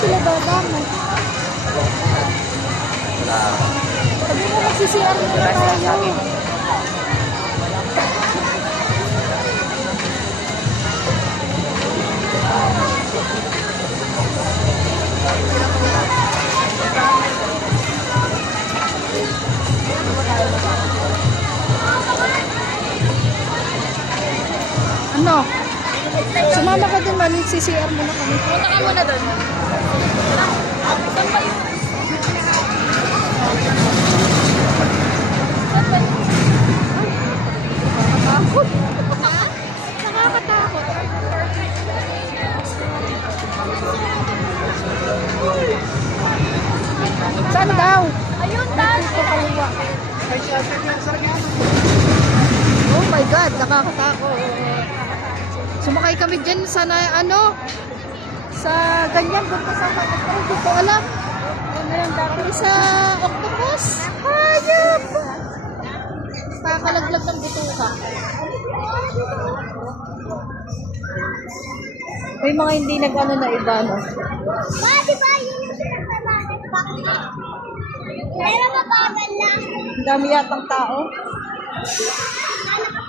Sila baba mo. Sabi mo magsisiyan mo na tayo. Ano? Sumama ka din, mali. CCR muna kami. Punta ka muna doon. Saan ba yun? Nakakatakot. Nakakatakot. Saan daw? Ayun, taas. Oh my God, nakakatakot. Sumakay kami dyan sa sa ganyan, doon pa sa hindi ko alam. Pero sa octopus, hayop! Kakalaglag ng bituka. May mga hindi nag-ano na iba, no? Ma, di ba yun yung sinasabi? Pero mabagal lang. Ang dami yatang tao. Ano